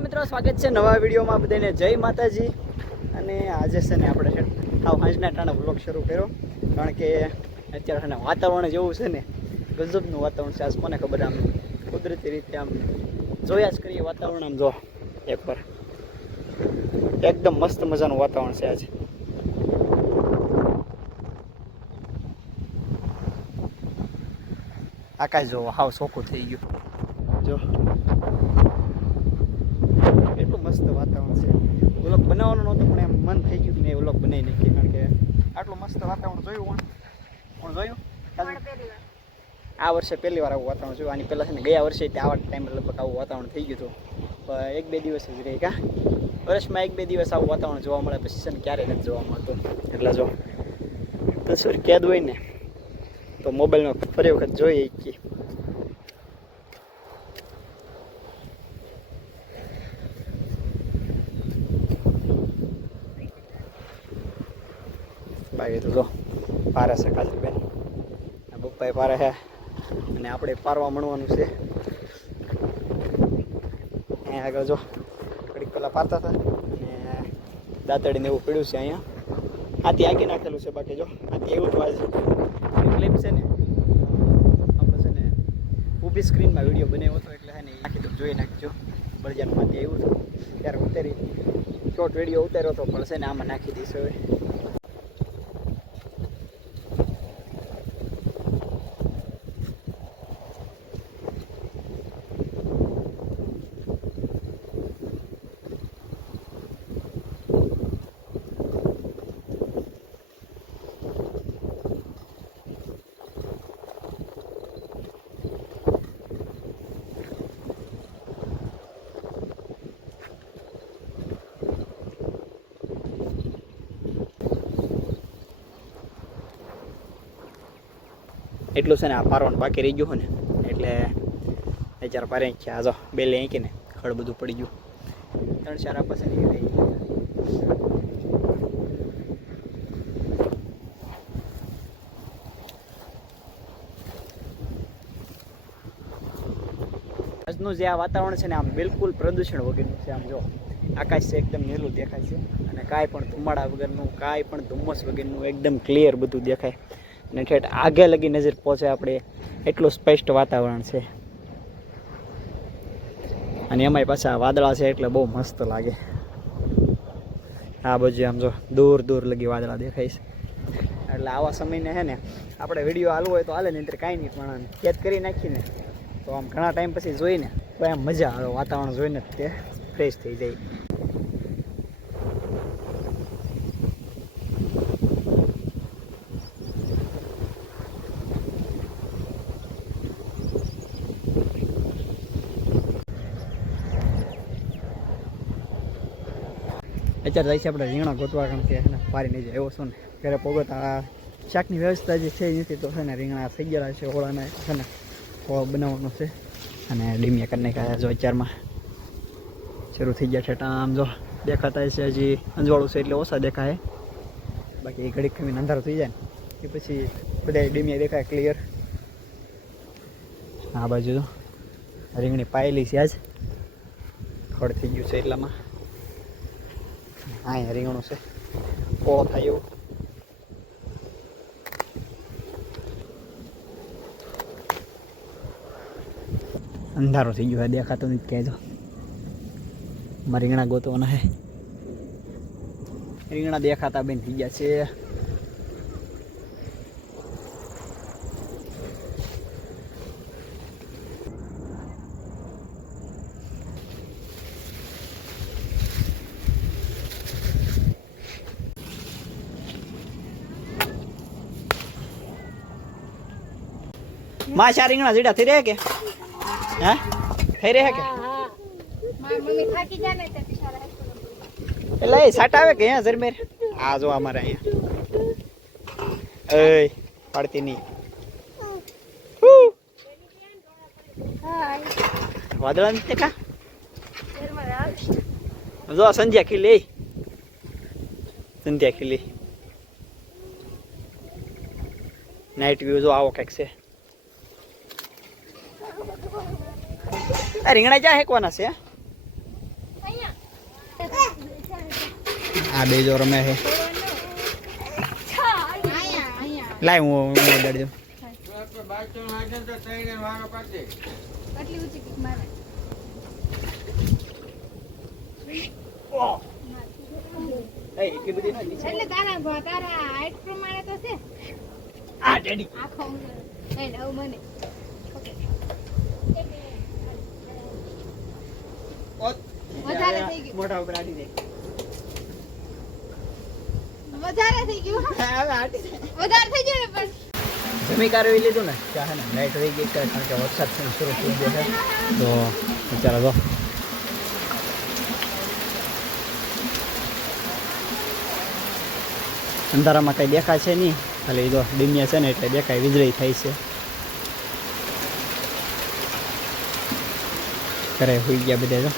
નમસ્કાર મિત્રો, સ્વાગત છે નવા વિડીયોમાં. બધાને જય માતાજી. અને આજે છે ને આપણે સાંજના ટાણે વ્લોગ શરૂ કર્યો, કારણ કે અત્યારે છે ને વાતાવરણ જેવું છે ને ગજબનું વાતાવરણ છે. આજ કોને ખબર, આમ કુદરતી રીતે આમ જોયા જ કરીએ વાતાવરણ. આમ જો એકવાર એકદમ મસ્ત મજાનું વાતાવરણ છે આજે. આકાશ જો હાવ ચોખ્ખું થઈ ગયું, જો એટલું મસ્ત વાતાવરણ છે. વ્લોગ બનાવવાનું નહોતું પણ એમ મન થઈ ગયું કે નહીં વ્લોગ બનાવી નાખીએ, કારણ કે આટલું મસ્ત વાતાવરણ જોયું. પણ જોયું આ વર્ષે પહેલી વાર આવું વાતાવરણ જોયું. આની પહેલાં છે ને ગયા વર્ષે આવા ટાઈમે લગભગ આવું વાતાવરણ થઈ ગયું હતું. એક બે દિવસ જ રહી કા વર્ષમાં એક બે દિવસ આવું વાતાવરણ જોવા મળે, પછી છે ને ક્યારેય નથી જોવા મળતું. એટલે જો તસવીર કેદ હોય ને તો મોબાઈલમાં ફરી વખત જોઈએ કે બાકી તો જો પારે છે કાજલબેન, બપ્પાએ પારે છે અને આપણે પારવા મળવાનું છે. અહીંયા આગળ જો ઘડીક પહેલાં પારતા હતા અને દાંતડીને એવું પડ્યું છે. અહીંયા હાથી આગી નાખેલું છે. બાકી જો હાથી એવું તો આજે ક્લિપ છે ને આપણે છે ને ઊભી સ્ક્રીનમાં વિડીયો બનાવ્યો હતો, એટલે છે ને નાખી તો જોઈ નાખજો. બળજાનું હાથી એવું હતું ત્યારે ઉતારી શોર્ટ વિડીયો ઉતાર્યો હતો, પણ છે ને આમાં નાખી દઈશ હવે. એટલું છે ને આ પારવાનું બાકી રહી ગયું ને, એટલે ચાર પારે છે. આ જો બેલે અહીં ને ખડ બધું પડી ગયું. 3-4 આપા છે ને રહી ગયું. આજનું જે આ વાતાવરણ છે ને આમ બિલકુલ પ્રદૂષણ વગરનું છે. આમ જો આકાશ છે એકદમ નીલું દેખાય છે, અને કાંઈ પણ ધુમાડા વગરનું, કાંઈ પણ ધુમ્મસ વગરનું એકદમ ક્લિયર બધું દેખાય. અને ઠેઠ આગે લગી નજર પહોંચે આપણે એટલું સ્પષ્ટ વાતાવરણ છે. અને એમાંય પાછા વાદળા છે એટલે બહુ મસ્ત લાગે. આ બાજુ આમ જો દૂર દૂર લગી વાદળા દેખાય છે. એટલે આવા સમયને છે ને આપણે વિડીયો હાલવો હોય તો હાલે, નહીં કાંઈ નહીં, પણ કેદ કરી નાખીને તો આમ ઘણા ટાઈમ પછી જોઈને તો એમ મજા આવે. વાતાવરણ જોઈને તે ફ્રેશ થઈ જાય. અત્યારે જાય છે આપણે રીંગણા ગોતવા, કારણ કે એને પારી નહીં જાય એવો છું ને. ઘરે પોગોતા શાકની વ્યવસ્થા જે છે એ નથી, તો છે ને રીંગણા થઈ ગયેલા છે. ઓળાના છે ને ઓળો બનાવવાનો છે, અને ડીમિયા કરી નાખ્યા જો અત્યારમાં શરૂ થઈ ગયા છે. આમ જો દેખાતા છે, હજી અંજવાળું છે એટલે ઓછા દેખાય. બાકી ઘડીક ખમીને અંધારું થઈ જાય ને એ પછી બધા ડીમિયા દેખાય ક્લિયર. આ બાજુ જો રીંગણી પાયેલી છે, આજ ખડ થઈ ગયું છે એટલામાં. અહીંયા રીંગણું છે ઓળો થાય એવું. અંધારો થઈ ગયો, દેખાતો નથી કહેજો. મારે રીંગણા ગોતવાના હે. રીંગણા દેખાતા બેન થઈ ગયા છે. માશા રીંગણા જીડા થઈ રહ્યા કે હે થઈ રહ્યા કે એટલે એ સાટ આવે કે હે જરમેર. આ જો અમારે અહીંયા એ પાડતી નહીં વાદળા નથી કા. જો સંધ્યા ખીલી, સંધ્યા ખીલી નાઇટ વ્યૂ જો આવો કંઈક છે. આ રીંગણા ક્યાં હેકવાના છે? આ બે જો રમે છે. લાય હું ઉડાડી દઉં. એટલી બધી એટલે તારા હાઈટ પ્રમાણે તો છે. આ ડેડી આખો એ નવ મને વધારે થઈ ગયું. મોઢા ઉપર આડી જાય. વધારે થઈ ગયું. હવે આડી જાય. વધારે થઈ ગયું ને પણ જમી કારવી લીધું ને ત્યાં હે ને લાઈટ રહી ગઈ કારણ કે વરસાદ છે શરૂ થઈ ગયો છે તો ચાલો જો અંધારામાં કંઈ દેખાય છે નહીં ખાલી જો ડીમિયા છે ને એટલે દેખાય વીજળી થાય છે. ઘરે હોઈ ગયા બધા જો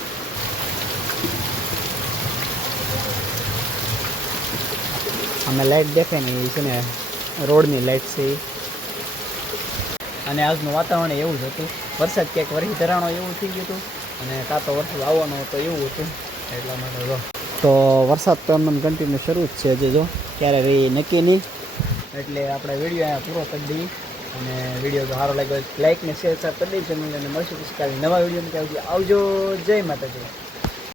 અમે લાઈટ દેખાય ને એ છે ને રોડની લાઈટ છે એ. અને આજનું વાતાવરણ એવું જ હતું. વરસાદ ક્યાંક વરસી ધરાણો એવું થઈ ગયું હતું અને કાં તો વરસાદ આવવાનો હતો એવું હતું એટલા માટે જો તો વરસાદ તો એમને કન્ટિન્યુ શરૂ જ છે હજી જો ક્યારે રહી નક્કી નહીં. એટલે આપણે વિડીયો અહીંયા પૂરો કરી દઈએ અને વિડીયો જો સારો લાગ્યો લાઈક ને શેર કરી દઈએ ચેનલને મળશું પછી કાલે નવા વિડીયોમાં આવજો. જય માતાજી.